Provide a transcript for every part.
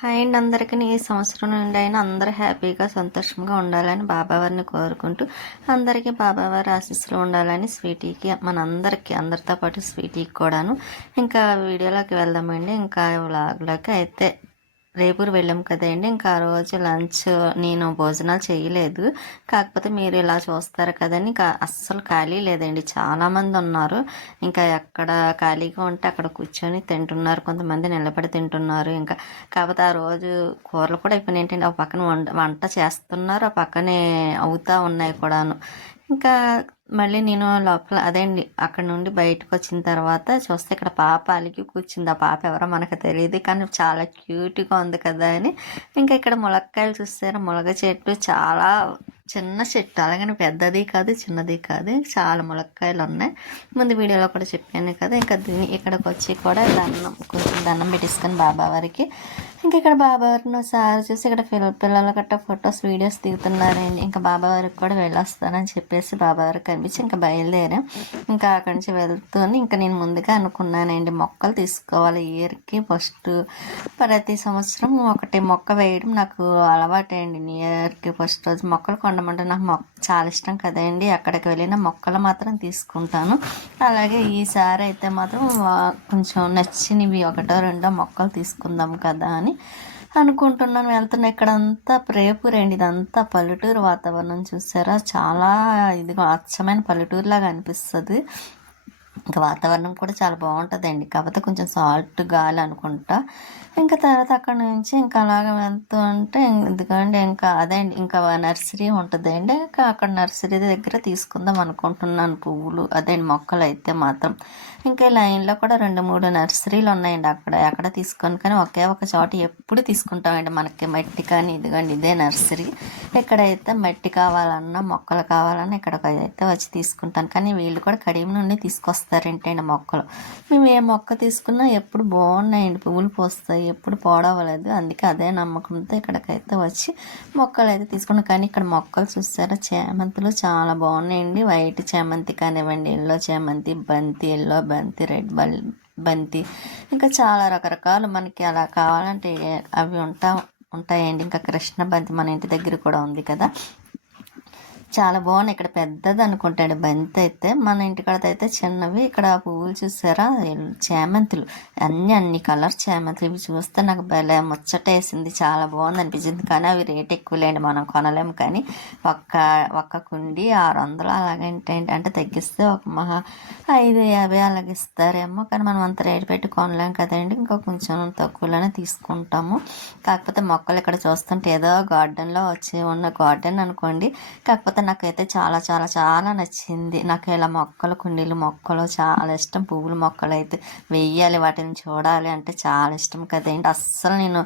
Hi అండి అందరికీ ఈ సంవత్సరం నుండి అయినా అందరూ హ్యాపీగా సంతోషంగా ఉండాలని బాబావారిని కోరుకుంటూ అందరికీ బాబావారి ఆశీస్సులు ఉండాలని స్వీటీకి మనందరికీ అందరితో పాటు స్వీటీకి కూడాను. ఇంకా వీడియోలోకి వెళ్దామండి. ఇంకా వ్లాగ్లోకి అయితే రేపూరు వెళ్ళాం కదండి. ఇంకా ఆ రోజు లంచ్ నేను భోజనాలు చేయలేదు. కాకపోతే మీరు ఇలా చూస్తారు కదండి, ఇంకా అస్సలు ఖాళీ లేదండి, చాలామంది ఉన్నారు. ఇంకా ఎక్కడ ఖాళీగా ఉంటే అక్కడ కూర్చొని తింటున్నారు, కొంతమంది నిలబడి తింటున్నారు. ఇంకా కాకపోతే ఆ రోజు కూరలు కూడా అయిపోయినాయి ఏంటంటే, ఆ పక్కన వంట చేస్తున్నారు, ఆ పక్కనే అవుతూ ఉన్నాయి కూడాను. ఇంకా మళ్ళీ నేను లోపల అదే అండి అక్కడ నుండి బయటకు వచ్చిన తర్వాత చూస్తే ఇక్కడ పాప అలిగి కూర్చుంది. ఆ పాప ఎవరో మనకు తెలియదు, కానీ చాలా క్యూట్గా ఉంది కదా అని. ఇంకా ఇక్కడ ములక్కాయలు చూసారా, ములగ చెట్టు చాలా చిన్న చెట్టు, అలాగని పెద్దది కాదు చిన్నది కాదు, చాలా ములక్కాయలు ఉన్నాయి. ముందు వీడియోలో కూడా చెప్పాను కదా. ఇంకా ఇక్కడికి వచ్చి కూడా కొంచెం దండం పెట్టిస్తాను బాబావారికి. ఇంకా ఇక్కడ బాబావారిని సార్ చూసి ఇక్కడ పిల్లల గట్ట ఫొటోస్ వీడియోస్ దిగుతున్నారండి. ఇంకా బాబావారికి కూడా వెళ్ళొస్తానని చెప్పేసి బాబావారికి కనిపించి ఇంకా బయలుదేరాం. ఇంకా అక్కడి నుంచి వెళ్తూనే ఇంకా నేను ముందుగా అనుకున్నానండి, మొక్కలు తీసుకోవాలి ఇయర్కి ఫస్ట్. ప్రతి సంవత్సరం ఒకటి మొక్క వేయడం నాకు అలవాటండి. న్యూ ఇయర్కి ఫస్ట్ రోజు మొక్కలు కొనమంటే నాకు చాలా ఇష్టం కదండి. అక్కడికి వెళ్ళిన మొక్కలు మాత్రం తీసుకుంటాను. అలాగే ఈసారి అయితే మాత్రం కొంచెం నచ్చినవి ఒకటో రెండో మొక్కలు తీసుకుందాం కదా అని అనుకుంటున్నాను. వెళ్తున్నా ఇక్కడంతా రేపురండి, ఇదంతా పల్లెటూరు వాతావరణం చూసారా, చాలా ఇదిగో అచ్చమైన పల్లెటూరులాగా అనిపిస్తుంది. ఇంకా వాతావరణం కూడా చాలా బాగుంటుందండి, కాకపోతే కొంచెం సాల్ట్ గాలి అనుకుంటా. ఇంకా తర్వాత అక్కడ నుంచి ఇంకా అలాగ వెళ్తూ ఉంటే ఎందుకంటే ఇంకా అదే అండి, ఇంకా నర్సరీ ఉంటుందండి. ఇంకా అక్కడ నర్సరీ దగ్గర తీసుకుందాం అనుకుంటున్నాను పువ్వులు, అదే మొక్కలు అయితే మాత్రం. ఇంకా లైన్లో కూడా 2-3 నర్సరీలు ఉన్నాయండి. అక్కడ తీసుకొని కానీ ఒకే ఒక చోట ఎప్పుడు తీసుకుంటామండి. మనకి మట్టి కానీ ఇదిగోండి ఇదే నర్సరీ. ఎక్కడైతే మట్టి కావాలన్నా మొక్కలు కావాలన్నా ఇక్కడికైతే వచ్చి తీసుకుంటాను. కానీ వీళ్ళు కూడా కడియం నుండి తీసుకొస్తారేంటండి మొక్కలు. మేము ఏ మొక్క తీసుకున్నా ఎప్పుడు బాగున్నాయండి, పువ్వులు పోస్తాయి, ఎప్పుడు పోడవలేదు. అందుకే అదే నమ్మకంతో ఇక్కడికైతే వచ్చి మొక్కలు అయితే తీసుకున్నాం. కానీ ఇక్కడ మొక్కలు చూసారా, చేమంతులు చాలా బాగున్నాయండి. వైట్ చేమంతి కానివ్వండి, ఎల్లో చేమంతి, బంతి, ఎల్లో బంతి, రెడ్ బంతి, ఇంకా చాలా రకరకాలు మనకి అలా కావాలంటే అవి ఉంటాయండి. ఇంకా కృష్ణ బంతి మన ఇంటి దగ్గర కూడా ఉంది కదా, చాలా బాగున్నాయి. ఇక్కడ పెద్దది అనుకుంటాడు బంతి అయితే, మన ఇంటికాడ అయితే చిన్నవి. ఇక్కడ పువ్వులు చూసారా, చేమంతులు, అన్ని కలర్ చేమంతులు. ఇవి చూస్తే నాకు భలే ముచ్చటేసింది, చాలా బాగుంది అనిపించింది. కానీ అవి రేట్ ఎక్కువలేండి, మనం కొనలేము. కానీ ఒక్క కుండి 600 అలాగేంటండి, అంటే తగ్గిస్తే ఒక 550 అలాగ ఇస్తారేమో. కానీ మనం అంత రేటు పెట్టి కొనలేం కదండి, ఇంకా కొంచెం తక్కువలోనే తీసుకుంటాము. కాకపోతే మొక్కలు ఇక్కడ చూస్తుంటే ఏదో గార్డెన్లో వచ్చి ఉన్న గార్డెన్ అనుకోండి. కాకపోతే నాకైతే చాలా చాలా చాలా నచ్చింది. నాకు ఇలా మొక్కలు, కుండీలు మొక్కలు చాలా ఇష్టం. పువ్వుల మొక్కలు అయితే వెయ్యాలి, వాటిని చూడాలి అంటే చాలా ఇష్టం కదండి. అస్సలు నేను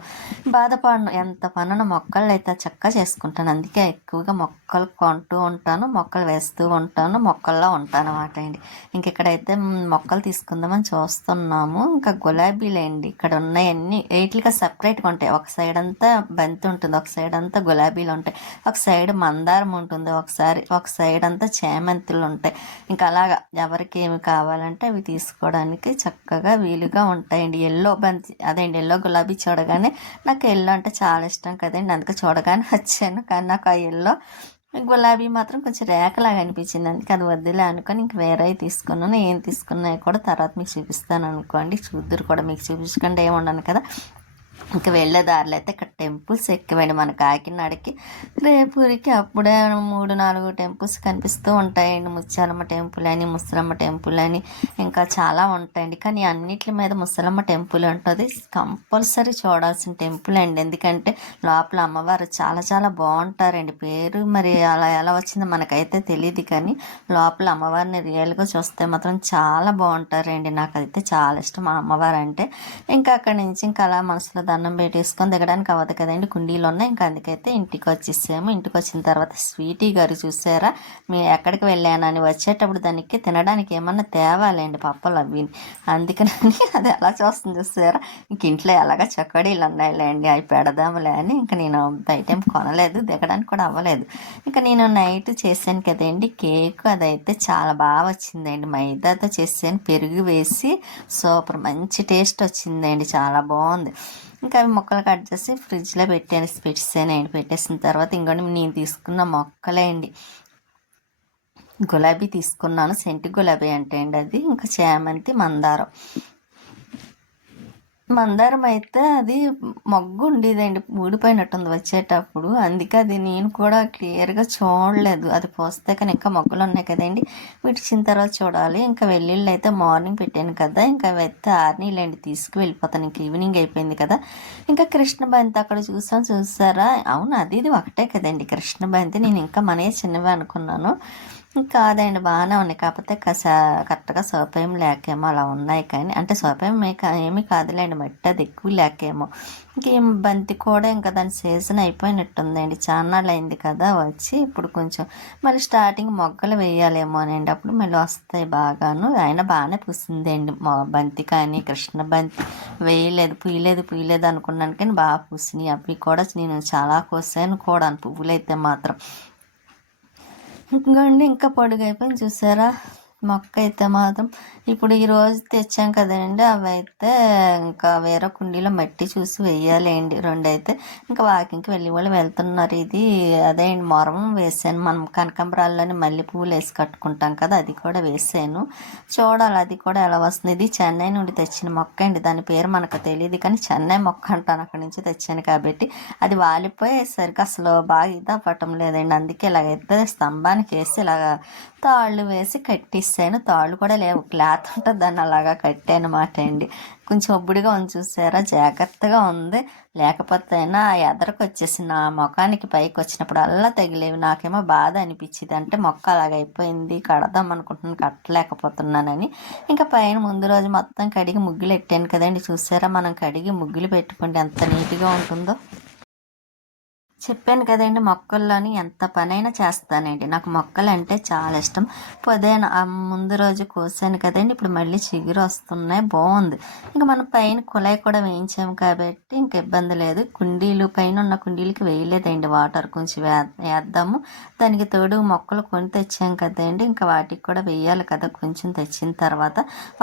బాధపడను, ఎంత పనున్న మొక్కలు అయితే చక్కగా చేసుకుంటాను. అందుకే ఎక్కువగా మొక్కలు కొంటూ ఉంటాను, మొక్కలు వేస్తూ ఉంటాను, మొక్కల్లో ఉంటాను అన్నమాట అండి. ఇంక ఇక్కడైతే మొక్కలు తీసుకుందామని చూస్తున్నాము. ఇంకా గులాబీలేండి ఇక్కడ ఉన్నాయన్నీ ఎయిట్లుగా సపరేట్గా ఉంటాయి. ఒక సైడ్ అంతా బంతి ఉంటుంది, ఒక సైడ్ అంతా గులాబీలు ఉంటాయి, ఒక సైడ్ మందారం ఉంటుంది, ఒక సైడ్ అంతా చేమంతులు ఉంటాయి. ఇంకా అలాగా ఎవరికి ఏమి కావాలంటే అవి తీసుకోవడానికి చక్కగా వీలుగా ఉంటాయండి. ఎల్లో బంతి, అదేండి ఎల్లో గులాబీ చూడగానే నాకు ఎల్లో అంటే చాలా ఇష్టం కదండి, అందుకే చూడగానే వచ్చాను. కానీ నాకు ఆ ఎల్లో గులాబీ మాత్రం కొంచెం రేఖలాగా అనిపించింది, అందుకే అది వద్దులే అనుకొని ఇంక వేరే తీసుకున్నాను. ఏం తీసుకున్నాయి కూడా తర్వాత మీకు చూపిస్తాను అనుకోండి, చూద్దరు కూడా. మీకు చూపించకుండా ఏమి ఉండను కదా. ఇంకా వెళ్ళే దారిలో అయితే ఇక్కడ టెంపుల్స్ ఎక్కువండి మన కాకినాడకి. రేపూరికి అప్పుడే 3-4 టెంపుల్స్ కనిపిస్తూ ఉంటాయండి. ముత్యాలమ్మ టెంపుల్ అని, ముసలమ్మ టెంపుల్ అని, ఇంకా చాలా ఉంటాయండి. కానీ అన్నిటి మీద ముసలమ్మ టెంపుల్ ఉంటుంది, కంపల్సరీ చూడాల్సిన టెంపుల్ అండి. ఎందుకంటే లోపల అమ్మవారు చాలా చాలా బాగుంటారండి. పేరు మరి అలా ఎలా వచ్చిందో మనకైతే తెలియదు, కానీ లోపల అమ్మవారిని రియల్గా చూస్తే మాత్రం చాలా బాగుంటారండి. నాకైతే చాలా ఇష్టం ఆ అమ్మవారు అంటే. ఇంకా అక్కడి నుంచి ఇంకా అలా మనసులో దండం పెట్టేసుకొని దిగడానికి అవ్వదు కదండి, కుండీలు ఉన్నాయి. ఇంకా అందుకైతే ఇంటికి వచ్చేసాము. ఇంటికి వచ్చిన తర్వాత స్వీటీ గారు చూసారా, మేము ఎక్కడికి వెళ్ళానని వచ్చేటప్పుడు దానికి తినడానికి ఏమన్నా తేవాలండి, పప్పలు అవి. అందుకని అది ఎలా చూస్తుంది చూసారా. ఇంక ఇంట్లో ఎలాగా చక్కడీలు ఉన్నాయిలేండి, అవి పెడదాములే అని ఇంకా నేను బయట ఏం కొనలేదు, దిగడానికి కూడా అవ్వలేదు. ఇంకా నేను నైట్ చేశాను కదండి కేక్, అదైతే చాలా బాగా వచ్చిందండి. మైదాతో చేసాను, పెరుగు వేసి సూపర్ మంచి టేస్ట్ వచ్చిందండి, చాలా బాగుంది. ఇంకా అవి ముక్కలు కట్ చేసి ఫ్రిడ్జ్లో పెట్టేసానండి. పెట్టేసిన తర్వాత ఇంకోటి నేను తీసుకున్న మొక్కలే అండి, గులాబీ తీసుకున్నాను. సెంటు గులాబీ అంటే అండి అది. ఇంకా చామంతి, మందారం అయితే అది మొగ్గు ఉండేదండి, ఊడిపోయినట్టుంది వచ్చేటప్పుడు. అందుకే అది నేను కూడా క్లియర్గా చూడలేదు. అది పోస్తే కానీ ఇంకా మొగ్గలు ఉన్నాయి కదండి, విడిచిన తర్వాత చూడాలి. ఇంకా వెల్లుల్లి అయితే మార్నింగ్ పెట్టాను కదా, ఇంకా అవి అయితే ఆర్నీళ్ళండి, తీసుకువెళ్ళిపోతాను. ఇంక ఈవినింగ్ అయిపోయింది కదా. ఇంకా కృష్ణబంతి అక్కడ చూసారా? అవును, ఇది ఒకటే కదండి కృష్ణబంతి. నేను ఇంకా మనయే చిన్నవి అనుకున్నాను. కాదండి, బాగానే ఉన్నాయి. కాకపోతే కరెక్ట్గా సోపేం లేకేమో అలా ఉన్నాయి. కానీ అంటే సోపేం ఏమీ కాదులేండి, మట్టి అది ఎక్కువ లేకేమో. ఇంకేం బంతి కూడా ఇంకా దాని సీజన్ అయిపోయినట్టుందండి, చాన్నాళ్ళు అయింది కదా వచ్చి. ఇప్పుడు కొంచెం మళ్ళీ స్టార్టింగ్ మొగ్గలు వేయాలేమోనండి, అప్పుడు మళ్ళీ వస్తాయి బాగాను. అయినా బాగానే పూసిందండి బంతి. కానీ కృష్ణ బంతి పూయలేదు అనుకున్నాను, కానీ బాగా పూసినాయి. అవి కూడా నేను చాలా కోసాను కూడా పువ్వులు అయితే మాత్రం. ఇంకోండి ఇంకా పొడుగైపోయింది చూసారా మొక్క అయితే మాత్రం. ఇప్పుడు ఈరోజు తెచ్చాం కదండి, అవి అయితే ఇంకా వేరే కుండీలో మట్టి చూసి వేయాలండి. రెండైతే ఇంకా వాకింగ్కి వెళ్ళి వాళ్ళు వెళ్తున్నారు. ఇది అదే అండి, మొరం వేసాను. మనం కనకాంబరాల్లోని మల్లె పువ్వులు వేసి కట్టుకుంటాం కదా, అది కూడా వేసాను. చూడాలి అది కూడా ఎలా వస్తుంది. ఇది చెన్నై నుండి తెచ్చిన మొక్క అండి, దాని పేరు మనకు తెలియదు కానీ చెన్నై మొక్క అంటాను, అక్కడి నుంచి తెచ్చాను కాబట్టి. అది వాలిపోయేసరికి అసలు బాగా ఇదవ్వటం లేదండి, అందుకే ఇలాగైతే స్తంభానికి వేసి ఇలాగ తాళ్ళు వేసి కట్టిస్తాను. తాళ్ళు కూడా లేవు, క్లాత్ ఉంటుంది దాన్ని అలాగా కట్టానమాట అండి. కొంచెం ఒబ్బుడిగా ఉంది చూసారా, జాగ్రత్తగా ఉంది. లేకపోతే అయినా ఎదరకు వచ్చేసి నా ముఖానికి పైకి వచ్చినప్పుడు అల్లా తగిలేవి. నాకేమో బాధ అనిపించింది, అంటే మొక్క అలాగైపోయింది, కడదాం అనుకుంటున్నాను కట్టలేకపోతున్నానని. ఇంకా పైన ముందు రోజు మొత్తం కడిగి ముగ్గులు పెట్టాను కదండి, చూసారా మనం కడిగి ముగ్గులు పెట్టుకుంటే ఎంత నీట్గా ఉంటుందో. చెప్పాను కదండి, మొక్కల్లోని ఎంత పనైనా చేస్తానండి. నాకు మొక్కలు అంటే చాలా ఇష్టం. పొద్దున ముందు రోజు కోసాను కదండి, ఇప్పుడు మళ్ళీ చిగురు వస్తున్నాయి, బాగుంది. ఇంకా మనం పైన కుళాయి కూడా వేయించాము కాబట్టి ఇంక ఇబ్బంది లేదు. కుండీలు పైన ఉన్న కుండీలకి వేయలేదండి వాటర్, కొంచెం వేద్దాము. దానికి తోడు మొక్కలు కొని తెచ్చాం కదండి, ఇంకా వాటికి కూడా వేయాలి కదా. కొంచెం తెచ్చిన తర్వాత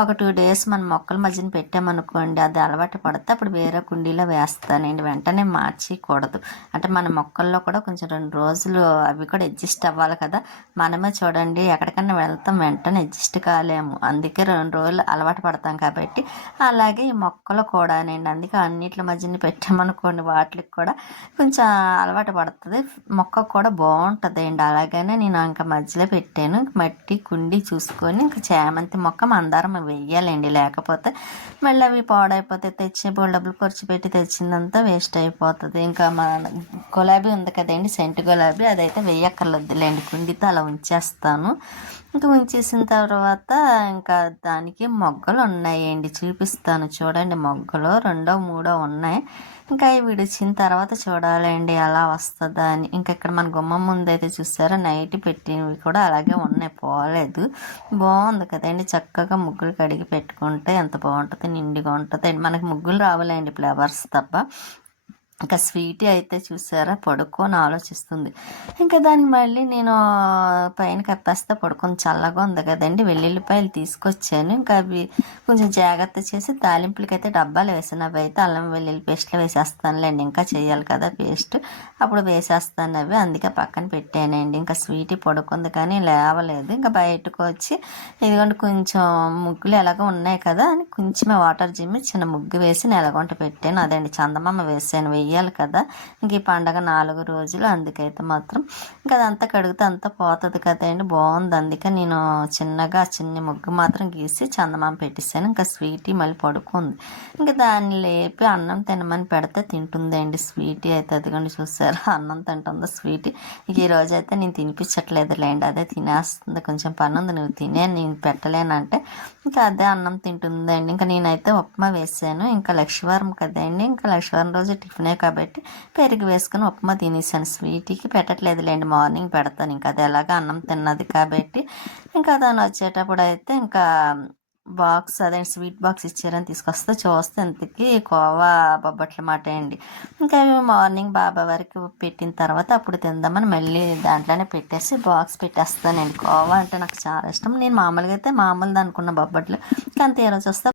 ఒక 2 days మన మొక్కల మధ్యన పెట్టామనుకోండి, అది అలవాటు పడితే అప్పుడు వేరే కుండీలో వేస్తానండి. వెంటనే మార్చకూడదు. అంటే మన మొక్కల్లో కూడా కొంచెం 2 రోజులు అవి కూడా అడ్జస్ట్ అవ్వాలి కదా. మనమే చూడండి, ఎక్కడికన్నా వెళ్తాం వెంటనే అడ్జస్ట్ కాలేము, అందుకే 2 రోజులు అలవాటు పడతాం కాబట్టి. అలాగే ఈ మొక్కలు కూడా నేను అందుకే అన్నిటి మధ్యన పెట్టామనుకోండి, వాటికి కూడా కొంచెం అలవాటు పడుతుంది, మొక్క కూడా బాగుంటుంది అండి. అలాగనే నేను ఇంకా మధ్యలో పెట్టాను, మట్టి కుండి చూసుకొని. ఇంకా చామంతి మొక్క, మందారం వెయ్యాలండి, లేకపోతే మళ్ళీ అవి పాడైపోతాయి. డబ్బులు ఖర్చు పెట్టి తెచ్చిందంతా వేస్ట్ అయిపోతుంది. ఇంకా మన గులాబీ ఉంది కదండి, సెంటు గులాబీ, అదైతే వేయక్కర్లేదులేండి, కుండితో అలా ఉంచేస్తాను. ఇంకా ఉంచేసిన తర్వాత ఇంకా దానికి మొగ్గలు ఉన్నాయండి, చూపిస్తాను చూడండి. మొగ్గలు 2, 3 ఉన్నాయి. ఇంకా అవి విడిచిన తర్వాత చూడాలండి ఎలా వస్తుందా అని. ఇంకా ఇక్కడ మన గుమ్మం ముందు అయితే చూసారా, నైట్ పెట్టినవి కూడా అలాగే ఉన్నాయి, పోలేదు. బాగుంది కదండి, చక్కగా ముగ్గులు కడిగి పెట్టుకుంటే ఎంత బాగుంటుంది, నిండుగా ఉంటుంది. మనకి ముగ్గులు రావాలండి, ఫ్లవర్స్ తప్ప. ఇంకా స్వీటీ అయితే చూసారా, పడుకొని ఆలోచిస్తుంది. ఇంకా దాన్ని మళ్ళీ నేను పైన కప్పేస్తే పడుకొని, చల్లగా ఉంది కదండి. వెల్లుల్లిపాయలు తీసుకొచ్చాను, ఇంకా అవి కొంచెం జాగ్రత్త చేసి తాలింపులకి అయితే డబ్బాలు వేసాను. అవి అయితే అల్లం వెల్లుల్లి పేస్ట్లో వేసేస్తానులేండి, ఇంకా చేయాలి కదా పేస్ట్, అప్పుడు వేసేస్తాను అవి. అందుకే పక్కన పెట్టానండి. ఇంకా స్వీటీ పడుకుంది కానీ లేవలేదు. ఇంకా బయటకు వచ్చి ఇదిగోండి కొంచెం ముగ్గులు ఎలాగో ఉన్నాయి కదా అని కొంచెమే వాటర్ జిమ్మి చిన్న ముగ్గు వేసి నెలగొంట పెట్టాను. అదండి చందమామ వేసాను, వెయ్యాలి కదా. ఇంక ఈ పండగ 4 రోజులు, అందుకైతే మాత్రం ఇంకా అదంతా కడిగితే అంతా పోతుంది కదండి, బాగుంది. అందుకే నేను చిన్న ముగ్గు మాత్రం గీసి చందమామ పెట్టేశాను. ఇంకా స్వీటీ మళ్ళీ పడుకుంది. ఇంకా దాన్ని లేపి అన్నం తినమని పెడితే తింటుందండి స్వీటీ అయితే. అదిగోండి చూసారా, అన్నం తింటుందో స్వీటీ. ఇక ఈరోజు అయితే నేను తినిపించట్లేదులేండి, అదే తినేస్తుంది. కొంచెం పని ఉంది, నువ్వు తినే, నేను పెట్టలేనంటే ఇంకా అదే అన్నం తింటుందండి. ఇంకా నేనైతే ఉప్మా వేసాను, ఇంకా లక్షవారం కదండి, ఇంకా లక్షవారం రోజు టిఫినే కాబట్టి పెరుగు వేసుకుని ఉప్మా తినేసాను. స్వీటీకి పెట్టట్లేదులేండి, మార్నింగ్ పెడతాను. ఇంకా అది ఎలాగ అన్నం తిన్నది కాబట్టి. ఇంకా దాని వచ్చేటప్పుడు అయితే ఇంకా బాక్స్, అదే స్వీట్ బాక్స్ ఇచ్చారని తీసుకొస్తే చూస్తే ఇంతకీ కోవా బొబ్బట్ల మాట అండి. ఇంకా అవి మార్నింగ్ బాబా వారికి పెట్టిన తర్వాత అప్పుడు తిందామని మళ్ళీ దాంట్లోనే పెట్టేసి బాక్స్ పెట్టేస్తానండి. కోవా అంటే నాకు చాలా ఇష్టం. నేను మామూలుగా అయితే మామూలుది అనుకున్న బొబ్బట్లు, కానీ తీరా చూస్తే